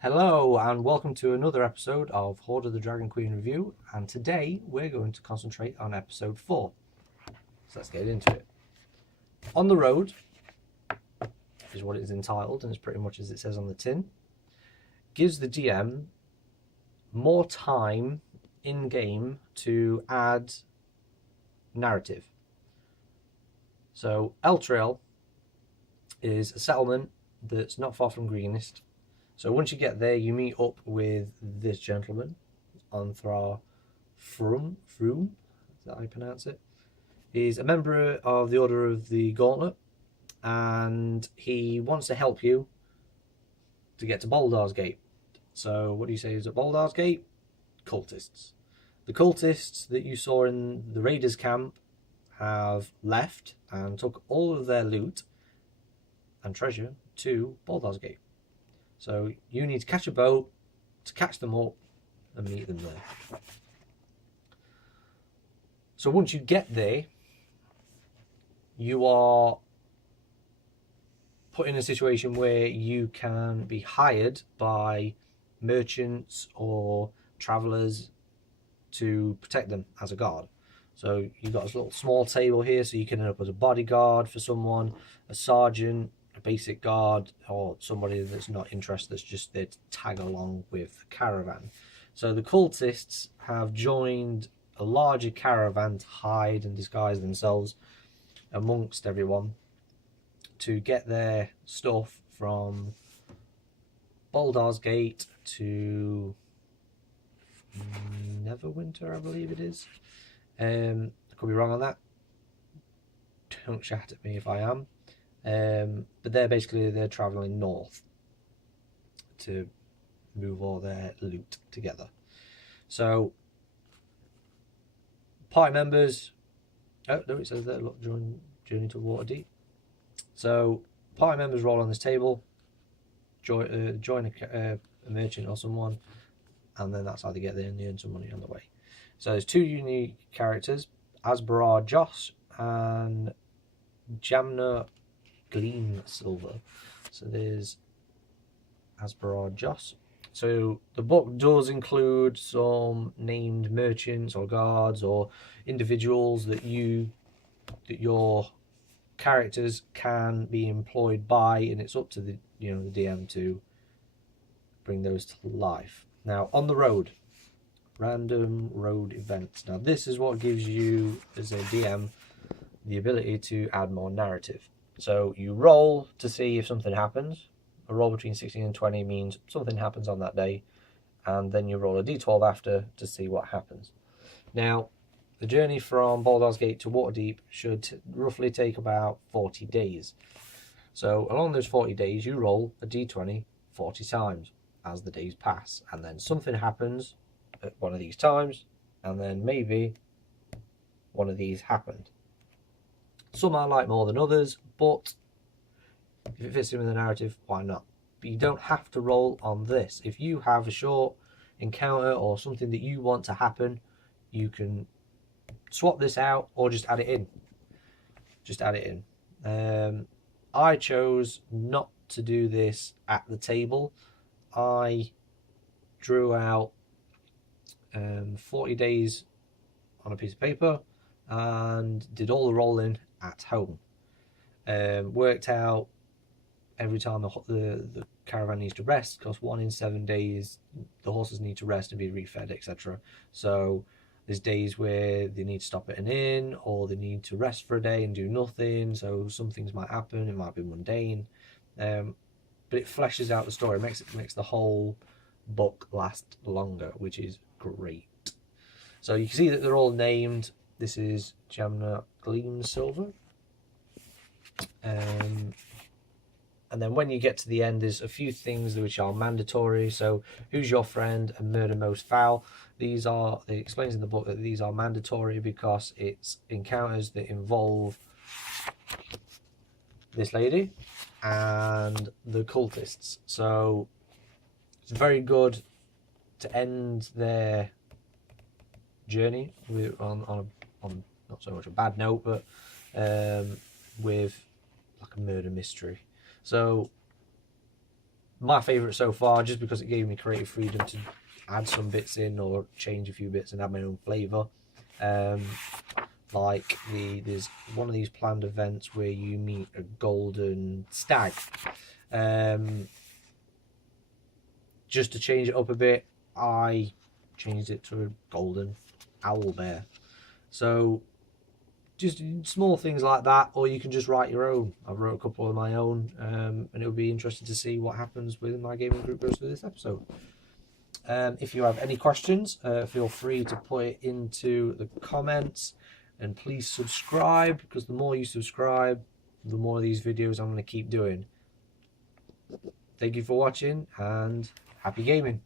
Hello and welcome to another episode of Hoard of the Dragon Queen Review, and today we're going to concentrate on episode 4. So let's get into it. On the Road is what it is entitled, and it's pretty much as it says on the tin. Gives the DM more time in game to add narrative. So Eltrail is a settlement that's not far from Greenest. So once you get there, you meet up with this gentleman, Anthra Froom, is that how you pronounce it? He's a member of the Order of the Gauntlet, and he wants to help you to get to Baldar's Gate. So what do you say is at Baldar's Gate? Cultists. The cultists that you saw in the Raiders camp have left and took all of their loot and treasure to Baldar's Gate. So you need to catch a boat to catch them up and meet them there. So once you get there, you are put in a situation where you can be hired by merchants or travellers to protect them as a guard. So you've got a little small table here, so you can end up as a bodyguard for someone, a sergeant, a basic guard, or somebody that's not interested, that's just there to tag along with the caravan. So the cultists have joined a larger caravan to hide and disguise themselves amongst everyone to get their stuff from Baldar's Gate to Neverwinter, I believe it is. I could be wrong on that. Don't shout at me if I am. But they're travelling north to move all their loot together. So party members, oh no, it says there, look, journey to Waterdeep. So party members roll on this table, join a merchant or someone, and then that's how they get there and they earn some money on the way. So there's two unique characters, Asbarar Joss and Jamna Gleam Silver. So there's Asbarar Joss. So the book does include some named merchants or guards or individuals that your characters can be employed by, and it's up to the DM to bring those to life. Now on the road, random road events. Now this is what gives you as a DM the ability to add more narrative. So you roll to see if something happens. A roll between 16 and 20 means something happens on that day, and then you roll a d12 after to see what happens. Now, the journey from Baldar's Gate to Waterdeep should roughly take about 40 days. So along those 40 days, you roll a d20 40 times as the days pass, and then something happens at one of these times, and then maybe one of these happened. Some I like more than others, but if it fits in with the narrative, why not? But you don't have to roll on this. If you have a short encounter or something that you want to happen, you can swap this out or just add it in. Just add it in. I chose not to do this at the table. I drew out 40 days on a piece of paper and did all the rolling at home. Worked out every time the caravan needs to rest, because 1 in 7 days the horses need to rest and be refed, etc. So there's days where they need to stop at an inn, or they need to rest for a day and do nothing. So some things might happen, it might be mundane, but it fleshes out the story. It makes the whole book last longer, which is great. So you can see that they're all named. This is Jamna Gleam Silver. And then when you get to the end, there's a few things which are mandatory. So who's your friend and murder most foul? It explains in the book that these are mandatory because it's encounters that involve this lady and the cultists. So it's very good to end their journey on not so much a bad note, but with like a murder mystery. So my favourite so far, just because it gave me creative freedom to add some bits in or change a few bits and add my own flavour. Like there's one of these planned events where you meet a golden stag. Just to change it up a bit, I changed it to a golden owl bear. So just small things like that, or you can just write your own. I wrote a couple of my own, and it'll be interesting to see what happens when my gaming group goes through this episode. If you have any questions, feel free to put it into the comments, and please subscribe, because the more you subscribe, the more of these videos I'm going to keep doing. Thank you for watching, and happy gaming.